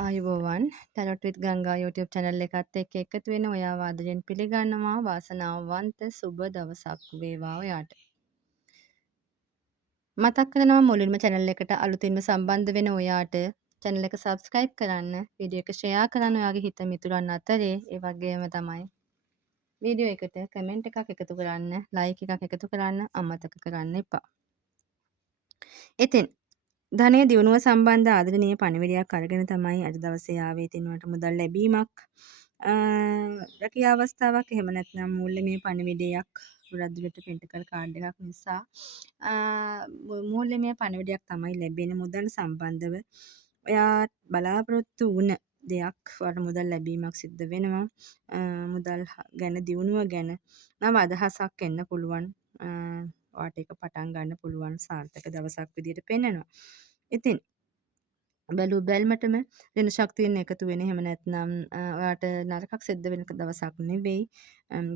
ආයුබෝවන් ටැරොට් විත් ගංගා YouTube channel එකත් එක්ක එකතු වෙන ඔයාව ආදරෙන් පිළිගන්නවා වාසනාවන්ත සුබ දවසක් වේවා ඔයාට. මතක් කරනවා මුලින්ම channel එකට අලුතින්ම සම්බන්ධ වෙන ඔයාට channel එක subscribe කරන්න, වීඩියෝ එක share කරන්න ඔයාගේ හිත මිතුරන් අතරේ, ඒ වගේම තමයි වීඩියෝ එකට comment එකක් එකතු කරන්න, like එකක් එකතු කරන්න අමතක කරන්න එපා. ඉතින් ධනය දියුණුව සම්බන්ධ ආදරණීය පණිවිඩයක් අරගෙන තමයි අද දවසේ ආවේ. ඉතින් ඔයාලට මුදල් ලැබීමක් රැකියා අවස්ථාවක් එහෙම නැත්නම් මූල්‍යමය පණිවිඩයක් ගොඩක් දුරට පෙන්ටකල් කාඩ් එකක් නිසා මූල්‍යමය පණිවිඩයක් තමයි ලැබෙන්නේ මුදල් සම්බන්ධව. ඔයා බලාපොරොත්තු වුණ දෙයක් ඔයාලට මුදල් ලැබීමක් සිද්ධ වෙනවා. මුදල් ගැන දියුණුව ගැන නව අදහසක් එන්න පුළුවන්. ඔයාට ඒක පටන් ගන්න පුළුවන් සාර්ථක දවසක් විදිහට පෙන්වනවා. ඉතින් බැලූ බැල්මටම වෙන ශක්තියෙන් එකතු වෙන එහෙම නැත්නම් ඔයාට නරකක් සිද්ධ වෙන දවසක් නෙවෙයි.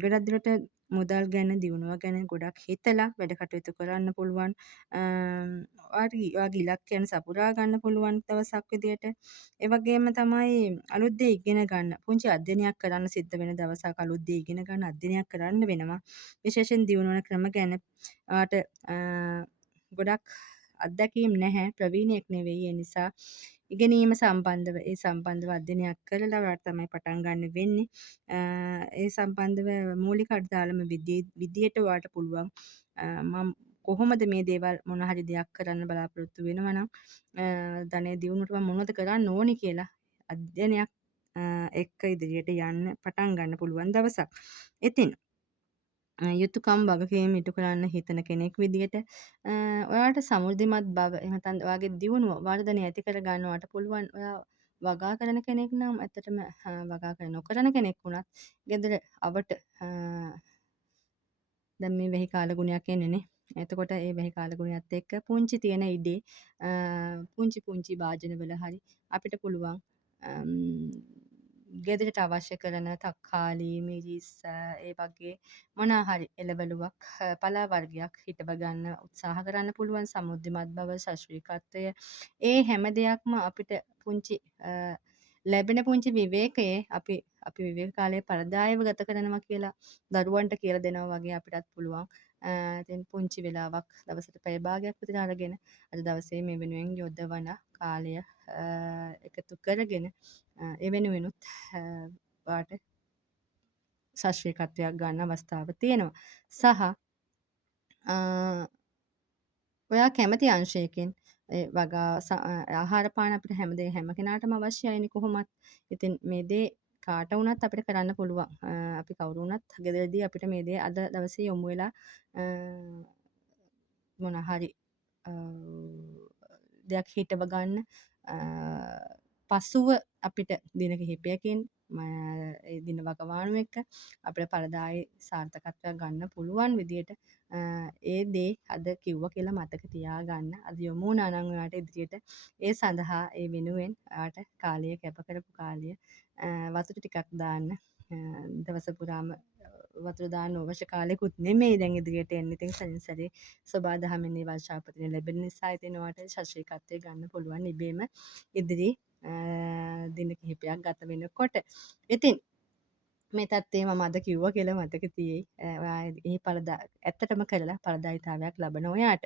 ගොඩක් දුරට මුදල් ගැන දියුණුව ගැන ගොඩක් හිතලා වැඩ කටයුතු කරන්න පුළුවන්. ඔයාගේ ඉලක්කයන් සපුරා ගන්න පුළුවන් දවසක් විදියට. ඒ වගේම තමයි අලුත් දේ ඉගෙන ගන්න. පුංචි අධ්‍යයනයක් කරන්න සිද්ධ වෙන දවසක් අලුත් දේ ඉගෙන ගන්න අධ්‍යයනයක් කරන්න වෙනවා. විශේෂයෙන් දියුණුවන ක්‍රම ගැන ඔයාට ගොඩක් අත්දැකීම් නැහැ ප්‍රවීණයෙක් නෙවෙයි ඒ නිසා ඉගෙනීම සම්බන්ධව ඒ සම්බන්ධව අධ්‍යයනයක් කරලා ඔයාලට තමයි පටන් ගන්න වෙන්නේ. ඒ සම්බන්ධව මූලික අඩදාලම විදියට ඔයාලට පුළුවන් මම කොහොමද මේ දේවල් මොන හරි දෙයක් කරන්න බලාපොරොත්තු වෙනවා නම් ධනය දියුණුවට මම මොනවද කරන්න ඕනි කියලා අධ්‍යයනයක් එක්ක ඉදිරියට යන්න පටන් ගන්න පුළුවන් දවසක්. ඉතින් යුතුයකම් වගකීම් ඉටු කරන්න හිතන කෙනෙක් විදියට ඔයාලට සමෘද්ධිමත් බව එහෙම නැත්නම් ඔයාගේ දියුණුව වර්ධනය ඇති කර ගන්නවට පුළුවන්. ඔයා වගා කරන කෙනෙක් නම් ඇත්තටම වගා කර නොකරන කෙනෙක් වුණත් ගෙදර අවට දැන් මේ වෙහි කාලගුණයක් එන්නේ නේ. එතකොට ඒ වෙහි කාලගුණයත් එක්ක පුංචි තියෙන ඉඩේ පුංචි භාජනවල හරි අපිට පුළුවන් ගෙදරට අවශ්‍ය කරන තක්කාලි මිරිස් ඒ වගේ මොනවා හරි එළවලුවක් පලා වර්ගයක් හිටව ගන්න උත්සාහ කරන්න පුළුවන් සමෘද්ධිමත් බව ශාස්ත්‍රීයත්වය ඒ හැම දෙයක්ම අපිට පුංචි ලැබෙන පුංචි විවේකයේ අපි විවේක කාලයේ පරදායව ගත කරනවා කියලා දරුවන්ට කියලා දෙනවා වගේ අපිටත් පුළුවන්. ඉතින් පුංචි වෙලාවක් දවසට පැය භාගයක් විතර අරගෙන අද දවසේ මේ වෙනුවෙන් යොදවන කාලය එකතු කරගෙන ඒ වෙනුවෙනුත් ඔයාට ශාස්ත්‍රීයත්වයක් ගන්න අවස්ථාව තියෙනවා. සහ ඔයා කැමති අංශයකින් ඒ වගා ආහාර පාන අපිට හැම කෙනාටම අවශ්‍යයිනේ කොහොමත්. ඉතින් මේ දේ කාට වුණත් අපිට කරන්න පුළුවන්. අපි කවුරු වුණත් ගෙදරදී අපිට මේ දේ අද දවසේ යොමු වෙලා මොන හරි දෙයක් හිටව ගන්න පසුව අපිට දින කිහිපයකින් ඒ දින වකවානු එක්ක අපිට පළදායි සාර්ථකත්වයක් ගන්න පුළුවන් විදියට ඒ දේ අද කිව්වා කියලා මතක තියාගන්න. අද යොමු වුණා නම් ඔයාට ඉදිරියට ඒ සඳහා ඒ වෙනුවෙන් ඔයාට කාලය කැප කරපු කාලය වතුර ටිකක් දාන්න දවස පුරාම වතුර දාන්න අවශ්‍ය කාලෙකුත් නෙමෙයි දැන් ඉදිරියට එන්න. ඉතින් සරින් සරේ සබා දහමෙන් මේ වර්ෂාපතින ලැබෙන නිසා ඉතින් ඔයාට ශාස්ත්‍රීයත්වය ගන්න පුළුවන් ඉබේම ඉදිරි දින කිහිපයක් ගත වෙනකොට. ඉතින් මේ தත්ත්වය මම අද කිව්වා කියලා මතක තියෙයි. ඔයා එහි ඇත්තටම කරලා ඵලදායීතාවයක් ලබන ඔයාට.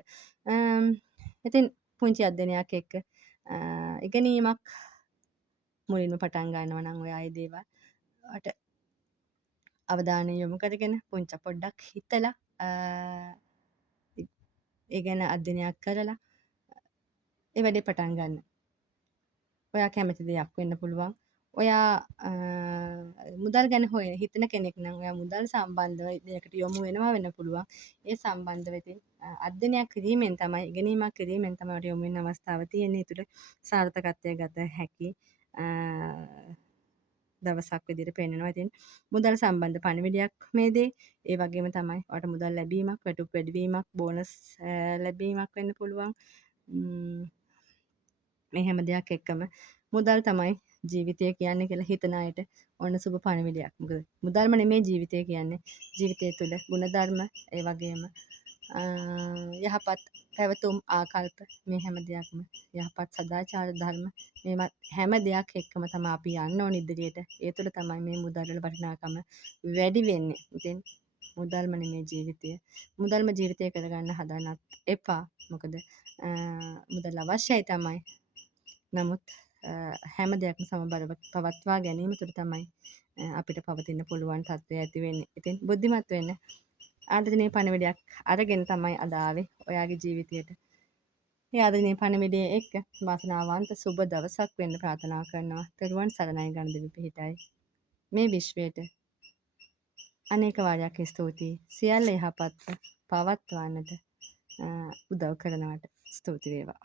ඉතින් පුංචි අධ්‍යයනයක් එක්ක ඉගෙනීමක් මුලින්ම පටන් ගන්නවා නම් ඔයා ඒ දේවල් ඔයාට අවධානය යොමු කරගෙන පුංචි පොඩ්ඩක් හිතලා ඒ ගැන අධ්‍යයනයක් කරලා ඒ වැඩේ පටන් ගන්න. ඔයා කැමති දෙයක් වෙන්න පුළුවන්. ඔයා මුදල් ගැන හිතන කෙනෙක් නම් ඔයා මුදල් සම්බන්ධව දෙයකට යොමු වෙනවා වෙන්න පුළුවන්. ඒ සම්බන්ධව ඉතින් අධ්‍යයනයක් කිරීමෙන් තමයි ඉගෙනීමක් කිරීමෙන් තමයි ඔයාට යොමු වෙන අවස්ථාව තියෙන්නේ. ඒතර සාර්ථකත්වය ගත හැකි දවසක් විදිහට පෙන්වනවා. ඉතින් මුදල් සම්බන්ධ පණිවිඩයක් මේ දේ. ඒ වගේම තමයි ඔයාට මුදල් ලැබීමක්, වැටුප් වැඩිවීමක්, බෝනස් ලැබීමක් වෙන්න පුළුවන්. මේ හැම දෙයක් එක්කම මුදල් තමයි ජීවිතය කියන්නේ කියලා හිතන අයට ඔන්න සුබ පණිවිඩයක්. මොකද මුදල්ම නෙමේ ජීවිතය කියන්නේ. ජීවිතය තුළ ගුණධර්ම ඒ වගේම යහපත් පැවතුම් ආකල්ප මේ හැම දෙයක්ම යහපත් සදාචාර ධර්ම මේ හැම දෙයක් එක්කම තමයි අපි යන්න ඕන ඉදිරියට. ඒ තුළ තමයි මේ මුදල් වල වටිනාකම වැඩි වෙන්නේ. ඉතින් මුදල්ම නෙමේ ජීවිතය. මුදල්ම ජීවිතය කරගන්න හදන්නත් එපා. මොකද මුදල් අවශ්‍යයි තමයි. නමුත් හැම දෙයක්ම සමබරව පවත්වා ගැනීම තුළ තමයි අපිට පවතින්න පුළුවන් තත්ත්වය ඇති වෙන්නේ. ඉතින් බුද්ධිමත් වෙන්න. ආදරණීය පණිවිඩයක් අරගෙන තමයි අද ආවේ ඔයාගේ ජීවිතයට. මේ ආදරණීය පණිවිඩයේ එක්ක වාසනාවන්ත සුබ දවසක් වෙන්න ප්‍රාර්ථනා කරනවා. තෙරුවන් සරණයි ගණදෙවි පිහිටයි. මේ විශ්වයට අනේක වාරයක් ස්තුතියි. සියල්ල යහපත්ව පවත්වන්නට උදව් කරනවට ස්තුති වේවා.